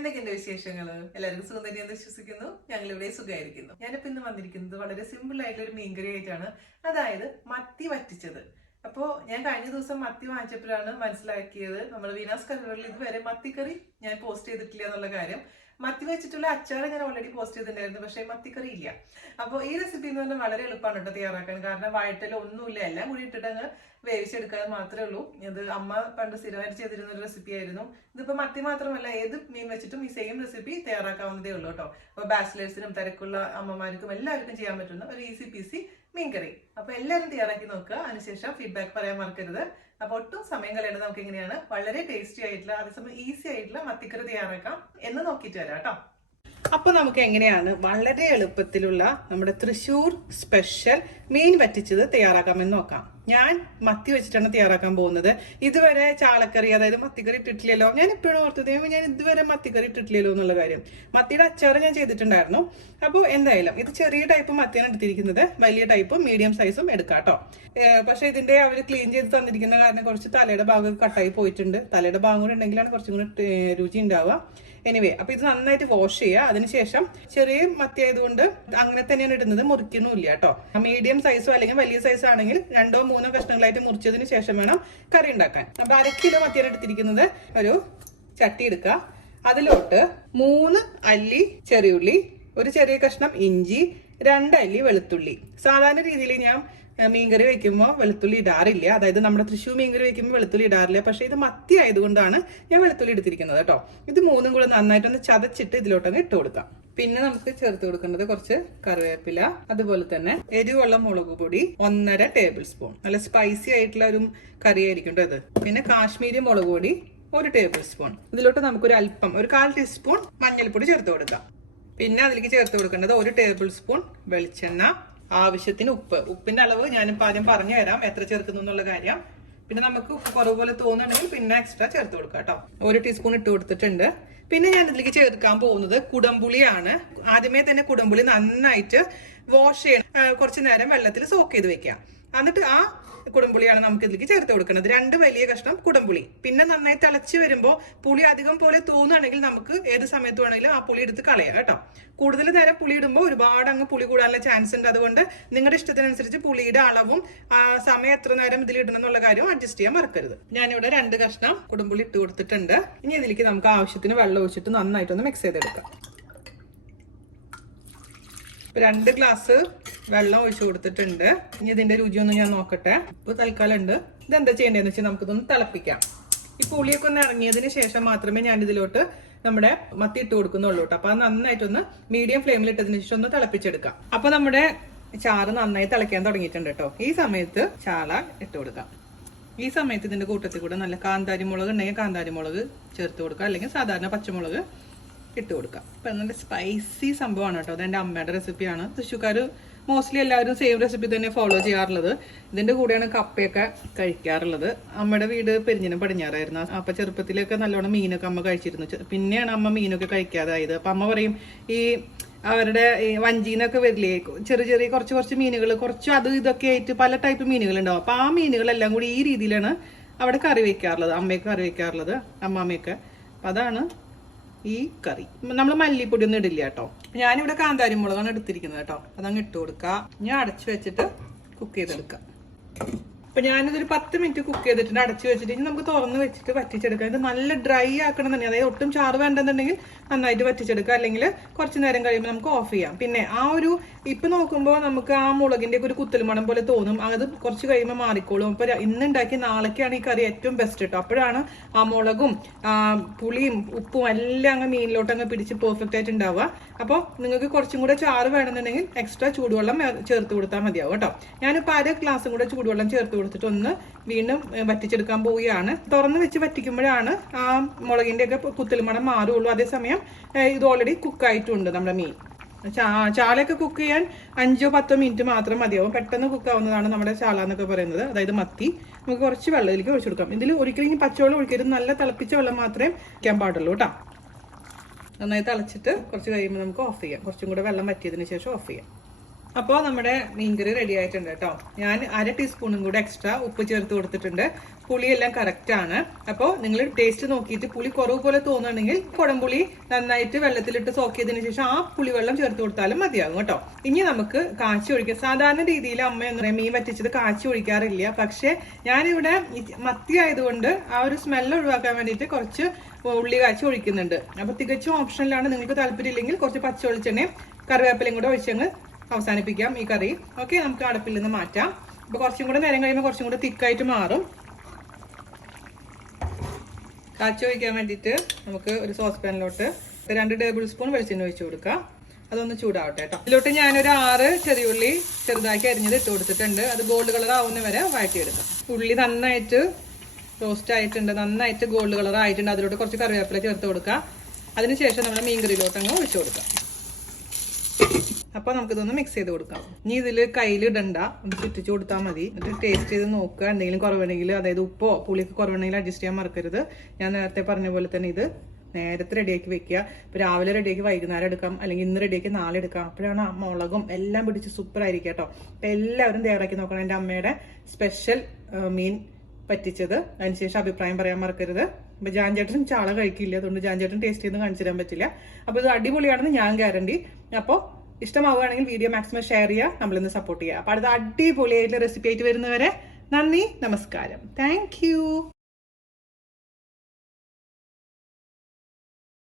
എന്തൊക്കെയുണ്ട് വിശേഷങ്ങള്? എല്ലാവർക്കും സുഖം തന്നെയെന്ന് വിശ്വസിക്കുന്നു. ഞങ്ങളിവിടെ സുഖമായിരിക്കുന്നു. ഞാനിപ്പോ ഇന്ന് വന്നിരിക്കുന്നത് വളരെ സിമ്പിൾ ആയിട്ടുള്ള ഒരു മീൻകറി ആയിട്ടാണ്. അതായത് മത്തി വറ്റിച്ചത്. അപ്പോ ഞാൻ കഴിഞ്ഞ ദിവസം മത്തി വാങ്ങിച്ചപ്പോഴാണ് മനസ്സിലാക്കിയത് നമ്മൾ വീനാസ് കറികളിൽ ഇതുവരെ മത്തിക്കറി ഞാൻ പോസ്റ്റ് ചെയ്തിട്ടില്ല എന്നുള്ള കാര്യം. മത്തി വെച്ചിട്ടുള്ള അച്ചാറ് ഞാൻ ഓൾറെഡി പോസ്റ്റ് ചെയ്തിട്ടുണ്ടായിരുന്നു, പക്ഷേ മത്തിക്കറി ഇല്ല. അപ്പോൾ ഈ റെസിപ്പി എന്ന് പറഞ്ഞാൽ വളരെ എളുപ്പമാണ് കേട്ടോ തയ്യാറാക്കാൻ. കാരണം വഴറ്റൽ ഒന്നുമില്ല, എല്ലാം കൂടി ഇട്ടിട്ട് അങ്ങ് വേവിച്ചെടുക്കാൻ മാത്രമേ ഉള്ളൂ. ഇത് അമ്മ പണ്ട് സ്ഥിരമായിട്ട് ചെയ്തിരുന്ന ഒരു റെസിപ്പി ആയിരുന്നു. ഇതിപ്പോ മത്തി മാത്രമല്ല, ഏത് മീൻ വെച്ചിട്ടും ഈ സെയിം റെസിപ്പി തയ്യാറാക്കാവുന്നതേ ഉള്ളൂ കേട്ടോ. അപ്പോൾ ബാച്ചിലേഴ്സിനും തിരക്കുള്ള അമ്മമാർക്കും എല്ലാവർക്കും ചെയ്യാൻ പറ്റുന്ന ഒരു ഈസി പീസി മീൻകറി. അപ്പൊ എല്ലാവരും തയ്യാറാക്കി നോക്കുക. അതിനുശേഷം ഫീഡ്ബാക്ക് പറയാൻ മറക്കരുത്. അപ്പൊ ഒട്ടും സമയം കളയേണ്ടത് നമുക്ക് എങ്ങനെയാണ് വളരെ ടേസ്റ്റി ആയിട്ടുള്ള അതേസമയം ഈസി ആയിട്ടുള്ള മത്തിക്കറി തയ്യാറാക്കാം എന്ന് നോക്കിയിട്ട് വരാം കേട്ടോ. അപ്പൊ നമുക്ക് എങ്ങനെയാണ് വളരെ എളുപ്പത്തിലുള്ള നമ്മുടെ തൃശ്ശൂർ സ്പെഷ്യൽ മീൻ വറ്റിച്ചത് തയ്യാറാക്കാമെന്ന് നോക്കാം. ഞാൻ മത്തി വെച്ചിട്ടാണ് തയ്യാറാക്കാൻ പോകുന്നത്. ഇതുവരെ ചാളക്കറി അതായത് മത്തിക്കറി ഇട്ടിട്ടില്ലല്ലോ. ഞാൻ എപ്പോഴും ഓർത്തത് ഞാൻ ഇതുവരെ മത്തിക്കറി ഇട്ടിട്ടില്ലല്ലോ എന്നുള്ള കാര്യം. മത്തിയുടെ അച്ചാറ് ഞാൻ ചെയ്തിട്ടുണ്ടായിരുന്നു. അപ്പോൾ എന്തായാലും ഇത് ചെറിയ ടൈപ്പ് മത്തിയാണ് എടുത്തിരിക്കുന്നത്. വലിയ ടൈപ്പും മീഡിയം സൈസും എടുക്കാം കേട്ടോ. പക്ഷെ ഇതിന്റെ അവർ ക്ലീൻ ചെയ്ത് തന്നിരിക്കുന്ന കാരണം കുറച്ച് തലയുടെ ഭാഗം കട്ടായി പോയിട്ടുണ്ട്. തലയുടെ ഭാഗം കൂടെ ഉണ്ടെങ്കിലാണ് കുറച്ചും കൂടി രുചി ഉണ്ടാവുക. എനിവേ, അപ്പൊ ഇത് നന്നായിട്ട് വാഷ് ചെയ്യുക. അതിനുശേഷം ചെറിയ മത്തി ആയതുകൊണ്ട് അങ്ങനെ തന്നെയാണ് ഇടുന്നത്, മുറിക്കണമില്ല കേട്ടോ. മീഡിയം സൈസോ അല്ലെങ്കിൽ വലിയ സൈസോ ആണെങ്കിൽ 2 3 കഷ്ണങ്ങളായിട്ട് മുറിച്ചതിന് ശേഷം വേണം കറി ഉണ്ടാക്കാൻ. അപ്പൊ 1 കിലോ മത്തിയാണ് എടുത്തിരിക്കുന്നത്. ഒരു ചട്ടി എടുക്കുക. അതിലോട്ട് 3 അല്ലി ചെറിയുള്ളി, ഒരു ചെറിയ കഷ്ണം ഇഞ്ചി, 2 അല്ലി വെളുത്തുള്ളി. സാധാരണ രീതിയിൽ ഞാൻ മീൻകറി വെക്കുമ്പോൾ വെളുത്തുള്ളി ഇടാറില്ല. അതായത് നമ്മുടെ തൃശ്ശൂർ മീൻകറി വെക്കുമ്പോൾ വെളുത്തുള്ളി ഇടാറില്ല. പക്ഷെ ഇത് മത്തി ആയതുകൊണ്ടാണ് ഞാൻ വെളുത്തുള്ളി എടുത്തിരിക്കുന്നത് കേട്ടോ. ഇത് 3ഉം കൂടെ നന്നായിട്ടൊന്ന് ചതച്ചിട്ട് ഇതിലോട്ടൊന്ന് ഇട്ട് കൊടുക്കാം. പിന്നെ നമുക്ക് ചേർത്ത് കൊടുക്കേണ്ടത് കുറച്ച് കറിവേപ്പില, അതുപോലെ തന്നെ എരിവുള്ള മുളക് പൊടി 1.5 ടേബിൾ സ്പൂൺ. നല്ല സ്പൈസി ആയിട്ടുള്ള ഒരു കറി ആയിരിക്കും ഇത്. പിന്നെ കാശ്മീരി മുളക് പൊടി 1 ടേബിൾ സ്പൂൺ. ഇതിലോട്ട് നമുക്കൊരു അല്പം ഒരു 1/4 ടീസ്പൂൺ മഞ്ഞൾപ്പൊടി ചേർത്ത് കൊടുക്കാം. പിന്നെ അതിലേക്ക് ചേർത്ത് കൊടുക്കേണ്ടത് 1 ടേബിൾ സ്പൂൺ വെളിച്ചെണ്ണ, ആവശ്യത്തിന് ഉപ്പ്. ഉപ്പിന്റെ അളവ് ഞാനിപ്പോൾ ആദ്യം പറഞ്ഞു തരാം എത്ര ചേർക്കുന്നു എന്നുള്ള കാര്യം. പിന്നെ നമുക്ക് ഉപ്പ് കുറവ് പോലെ തോന്നുന്നുണ്ടെങ്കിൽ പിന്നെ എക്സ്ട്രാ ചേർത്ത് കൊടുക്കാം കേട്ടോ. 1 ടീസ്പൂൺ ഇട്ട് കൊടുത്തിട്ടുണ്ട്. പിന്നെ ഞാൻ ഇതിലേക്ക് ചേർക്കാൻ പോകുന്നത് കുടംപുളിയാണ്. ആദ്യമേ തന്നെ കുടംപുളി നന്നായിട്ട് വാഷ് ചെയ്യണം, കുറച്ച് നേരം വെള്ളത്തിൽ സോക്ക് ചെയ്ത് വെക്കാം. എന്നിട്ട് ആ കുടംപുളിയാണ് നമുക്ക് ഇതിലേക്ക് ചേർത്ത് കൊടുക്കുന്നത്. 2 വലിയ കഷ്ണം കുടംപുളി. പിന്നെ നന്നായി തിളച്ച് വരുമ്പോൾ പുളി അധികം പോലെ തോന്നുകയാണെങ്കിൽ നമുക്ക് ഏത് സമയത്ത് വേണമെങ്കിലും ആ പുളി എടുത്ത് കളയാം കേട്ടോ. കൂടുതൽ നേരം പുളി ഇടുമ്പോൾ ഒരുപാട് അങ്ങ് പുളി കൂടാനുള്ള ചാൻസ് ഉണ്ട്. അതുകൊണ്ട് നിങ്ങളുടെ ഇഷ്ടത്തിനനുസരിച്ച് പുളിയുടെ അളവും സമയം എത്ര നേരം ഇതിൽ ഇടണം എന്നുള്ള കാര്യം അഡ്ജസ്റ്റ് ചെയ്യാൻ മറക്കരുത്. ഞാനിവിടെ 2 കഷ്ണം കുടംപുളി ഇട്ട് കൊടുത്തിട്ടുണ്ട്. ഇനി ഇതിലേക്ക് നമുക്ക് ആവശ്യത്തിന് വെള്ളം ഒഴിച്ചിട്ട് നന്നായിട്ടൊന്ന് മിക്സ് ചെയ്തെടുക്കാം. 2 ഗ്ലാസ് വെള്ളം ഒഴിച്ചു കൊടുത്തിട്ടുണ്ട്. ഇനി ഇതിന്റെ രുചിയൊന്നും ഞാൻ നോക്കട്ടെ. ഇപ്പൊ തൽക്കാലം ഉണ്ട്. ഇതെന്താ ചെയ്യേണ്ടതെന്ന് വെച്ചാൽ നമുക്കിതൊന്ന് തിളപ്പിക്കാം. ഈ പുളിയൊക്കെ ഒന്ന് ഇറങ്ങിയതിന് ശേഷം മാത്രമേ ഞാൻ ഇതിലോട്ട് നമ്മുടെ മത്തി ഇട്ട് കൊടുക്കുന്നുള്ളൂ കേട്ടോ. അപ്പൊ അത് നന്നായിട്ടൊന്ന് മീഡിയം ഫ്ലെയിമിൽ ഇട്ടതിന് ശേഷം ഒന്ന് തിളപ്പിച്ചെടുക്കാം. അപ്പൊ നമ്മുടെ ചാറ് നന്നായി തിളയ്ക്കാൻ തുടങ്ങിയിട്ടുണ്ട് കേട്ടോ. ഈ സമയത്ത് ചാള ഇട്ട് കൊടുക്കാം. ഈ സമയത്ത് ഇതിന്റെ കൂട്ടത്തിൽ കൂടെ നല്ല കാന്താരി മുളക് ഉണ്ടെങ്കിൽ കാന്താരി മുളക് ചേർത്ത് കൊടുക്കുക, അല്ലെങ്കിൽ സാധാരണ പച്ചമുളക് ഇട്ട് കൊടുക്കാം. അപ്പൊ നല്ല സ്പൈസി സംഭവമാണ് കേട്ടോ. അതെന്റെ അമ്മയുടെ റെസിപ്പിയാണ്. തൃശ്ശൂർക്കാർ മോസ്റ്റ്ലി എല്ലാവരും സെയിം റെസിപ്പി തന്നെ ഫോളോ ചെയ്യാറുള്ളത്. ഇതിന്റെ കൂടെയാണ് കപ്പയൊക്കെ കഴിക്കാറുള്ളത്. അമ്മയുടെ വീട് പെരിഞ്ഞനം പടിഞ്ഞാറായിരുന്നു. അപ്പൊ ചെറുപ്പത്തിലൊക്കെ നല്ലോണം മീനൊക്കെ അമ്മ കഴിച്ചിരുന്നു. പിന്നെയാണ് അമ്മ മീനൊക്കെ കഴിക്കാതായത്. അപ്പൊ അമ്മ പറയും ഈ അവരുടെ വഞ്ചിന്നൊക്കെ വരില്ലേ ചെറിയ ചെറിയ കുറച്ച് മീനുകൾ, കുറച്ച് അത് ഇതൊക്കെ ആയിട്ട് പല ടൈപ്പ് മീനുകൾ ഉണ്ടാവും. അപ്പൊ ആ മീനുകളെല്ലാം കൂടി ഈ രീതിയിലാണ് അവിടെ കറി വെക്കാറുള്ളത്, അമ്മയൊക്കെ കറി വെക്കാറുള്ളത്, അമ്മാമ്മയൊക്കെ. അപ്പൊ അതാണ് ഈ കറി. നമ്മൾ മല്ലിപ്പൊടി ഒന്നും ഇടില്ല കേട്ടോ. ഞാനിവിടെ കാന്താരി മുളകാണ് എടുത്തിരിക്കുന്നത് കേട്ടോ. അതങ്ങ് ഇട്ട് കൊടുക്കുക. ഞാൻ അടച്ചു വെച്ചിട്ട് കുക്ക് ചെയ്തെടുക്കാം. അപ്പൊ ഞാനിതൊരു 10 മിനിറ്റ് കുക്ക് ചെയ്തിട്ടുണ്ട് അടച്ചു വെച്ചിട്ട്. ഇനി നമുക്ക് തുറന്ന് വെച്ചിട്ട് വറ്റിച്ചെടുക്കാം. ഇത് നല്ല ഡ്രൈ ആക്കണം തന്നെ, അതായത് ഒട്ടും ചാറ് വേണ്ടെന്നുണ്ടെങ്കിൽ നന്നായിട്ട് വറ്റിച്ചെടുക്കുക, അല്ലെങ്കിൽ കുറച്ച് നേരം കഴിയുമ്പോൾ നമുക്ക് ഓഫ് ചെയ്യാം. പിന്നെ ആ ഒരു ഇപ്പൊ നോക്കുമ്പോൾ നമുക്ക് ആ മുളകിന്റെ ഒക്കെ ഒരു കുത്തൽ മണം പോലെ തോന്നും. അത് കുറച്ച് കഴിയുമ്പോൾ മാറിക്കോളും. അപ്പൊ ഇന്നുണ്ടാക്കി നാളേക്കാണ് ഈ കറി ഏറ്റവും ബെസ്റ്റ് കേട്ടോ. അപ്പോഴാണ് ആ മുളകും പുളിയും ഉപ്പും എല്ലാം അങ്ങ് മീനിലോട്ട് അങ്ങ് പിടിച്ച് പെർഫെക്റ്റ് ആയിട്ട് ഉണ്ടാവുക. അപ്പോൾ നിങ്ങൾക്ക് കുറച്ചും കൂടെ ചാറ് വേണമെന്നുണ്ടെങ്കിൽ എക്സ്ട്രാ ചൂടുവെള്ളം ചേർത്ത് കൊടുത്താൽ മതിയാവും കേട്ടോ. ഞാനിപ്പോൾ 1/2 ഗ്ലാസും കൂടെ ചൂടുവെള്ളം ചേർത്ത് കൊടുത്തിട്ട് ഒന്ന് വീണ്ടും വറ്റിച്ചെടുക്കാൻ പോവുകയാണ്. തുറന്ന് വെച്ച് വറ്റിക്കുമ്പോഴാണ് ആ മുളകിന്റെ ഒക്കെ കുത്തൽ മണം മാറുള്ളൂ. അതേസമയം ഇത് ഓൾറെഡി കുക്കായിട്ടുണ്ട് നമ്മുടെ മീൻ. ചാളയൊക്കെ കുക്ക് ചെയ്യാൻ 5-10 മിനിറ്റ് മാത്രം മതിയാവും. പെട്ടെന്ന് കുക്കാവുന്നതാണ് നമ്മുടെ ചാള എന്നൊക്കെ പറയുന്നത്, അതായത് മത്തി. നമുക്ക് കുറച്ച് വെള്ളത്തിലേക്ക് ഒഴിച്ചു കൊടുക്കാം. ഇതിൽ ഒരിക്കലും പച്ചവെള്ളം ഒഴിക്കരുത്, നല്ല തിളപ്പിച്ച വെള്ളം മാത്രമേ വയ്ക്കാൻ പാടുള്ളൂ കേട്ടോ. നന്നായി തിളച്ചിട്ട് കുറച്ച് കഴിയുമ്പോൾ നമുക്ക് ഓഫ് ചെയ്യാം. കുറച്ചും കൂടെ വെള്ളം വറ്റിയതിന് ശേഷം ഓഫ് ചെയ്യാം. അപ്പോൾ നമ്മുടെ മീൻകറി റെഡി ആയിട്ടുണ്ട് കേട്ടോ. ഞാൻ 1/2 ടീസ്പൂണും കൂടെ എക്സ്ട്രാ ഉപ്പ് ചേർത്ത് കൊടുത്തിട്ടുണ്ട്. പുളിയെല്ലാം കറക്റ്റ് ആണ്. അപ്പോൾ നിങ്ങൾ ടേസ്റ്റ് നോക്കിയിട്ട് പുളി കുറവ് പോലെ തോന്നുകയാണെങ്കിൽ കുടംപുളി നന്നായിട്ട് വെള്ളത്തിലിട്ട് സോക്ക് ചെയ്തതിന് ശേഷം ആ പുളിവെള്ളം ചേർത്ത് കൊടുത്താലും മതിയാകും കേട്ടോ. ഇനി നമുക്ക് കാച്ചി ഒഴിക്കാം. സാധാരണ രീതിയിൽ അമ്മ എന്ന് പറയാം മീൻ വറ്റിച്ചത് കാച്ചി ഒഴിക്കാറില്ല. പക്ഷെ ഞാനിവിടെ മത്തി ആയതുകൊണ്ട് ആ ഒരു സ്മെല്ല് ഒഴിവാക്കാൻ വേണ്ടിയിട്ട് കുറച്ച് ഉള്ളി കാച്ചി ഒഴിക്കുന്നുണ്ട്. അപ്പൊ തികച്ചും ഓപ്ഷനിലാണ്. നിങ്ങൾക്ക് താല്പര്യം ഇല്ലെങ്കിൽ കുറച്ച് പച്ച വെളിച്ചെണ്ണയും കറിവേപ്പിലയും കൂടെ ഒഴിച്ചങ്ങ് അവസാനിപ്പിക്കാം ഈ കറി. ഓക്കെ, നമുക്ക് അടപ്പിൽ നിന്ന് മാറ്റാം. അപ്പൊ കുറച്ചും കൂടെ നേരം കഴിയുമ്പോൾ കുറച്ചും കൂടെ തിക്കായിട്ട് മാറും. കാച്ചി ഒഴിക്കാൻ വേണ്ടിയിട്ട് നമുക്ക് ഒരു സോസ് പാനിലോട്ട് 2 ടേബിൾ സ്പൂൺ വെളിച്ചെണ്ണ ഒഴിച്ചു കൊടുക്കാം. അതൊന്ന് ചൂടാവട്ടെ കേട്ടോ. ഇതിലോട്ട് ഞാനൊരു 6 ചെറിയുള്ളി ചെറുതാക്കി അരിഞ്ഞത് ഇട്ട് കൊടുത്തിട്ടുണ്ട്. അത് ഗോൾഡ് കളർ ആവുന്ന വരെ വഴറ്റിയെടുക്കാം. ഉള്ളി നന്നായിട്ട് റോസ്റ്റ് ആയിട്ടുണ്ട്, നന്നായിട്ട് ഗോൾഡ് കളർ ആയിട്ടുണ്ട്. അതിലോട്ട് കുറച്ച് കറിവേപ്പില ചേർത്ത് കൊടുക്കാം. അതിനുശേഷം നമ്മൾ മീൻകറിയിലോട്ട് അങ്ങ് ഒഴിച്ചു കൊടുക്കാം. അപ്പോൾ നമുക്കിതൊന്ന് മിക്സ് ചെയ്ത് കൊടുക്കാം. ഇനി ഇതിൽ കയ്യിലിടണ്ട, ഒന്ന് ചുറ്റിച്ചു കൊടുത്താൽ മതി. എന്നിട്ട് ടേസ്റ്റ് ചെയ്ത് നോക്കുക. എന്തെങ്കിലും കുറവുണ്ടെങ്കിൽ, അതായത് ഉപ്പോ പുളിയൊക്കെ കുറവുണ്ടെങ്കിൽ അഡ്ജസ്റ്റ് ചെയ്യാൻ മറക്കരുത്. ഞാൻ നേരത്തെ പറഞ്ഞ പോലെ തന്നെ ഇത് നേരത്തെ റെഡിയാക്കി വെക്കുക. ഇപ്പോൾ രാവിലെ റെഡിയാക്കി വൈകുന്നേരം എടുക്കാം, അല്ലെങ്കിൽ ഇന്ന് റെഡിയാക്കി നാളെ എടുക്കാം. അപ്പോഴാണ് മുളകും എല്ലാം പിടിച്ച് സൂപ്പർ ആയിരിക്കും കേട്ടോ. അപ്പം എല്ലാവരും തയ്യാറാക്കി നോക്കണം. എൻ്റെ അമ്മയുടെ സ്പെഷ്യൽ മീൻ പറ്റിച്ചത്. അതിനുശേഷം അഭിപ്രായം പറയാൻ മറക്കരുത്. ഇപ്പം ജാൻചേട്ടൻ ചാള കഴിക്കില്ല, അതുകൊണ്ട് ജാൻചേട്ടൻ ടേസ്റ്റ് ചെയ്ത് കാണിച്ചു തരാൻ പറ്റില്ല. അപ്പോൾ ഇത് അടിപൊളിയാണെന്ന് ഞാൻ ഗ്യാരണ്ടി. അപ്പോൾ ഇഷ്ടമാവുകയാണെങ്കിൽ വീഡിയോ മാക്സിമം ഷെയർ ചെയ്യുക, നമ്മളിന്ന് സപ്പോർട്ട് ചെയ്യുക. അപ്പോൾ അടുത്ത അടിപൊളിയായിട്ടുള്ള റെസിപ്പി ആയിട്ട് വരുന്നവരെ നന്ദി, നമസ്കാരം, താങ്ക് യു.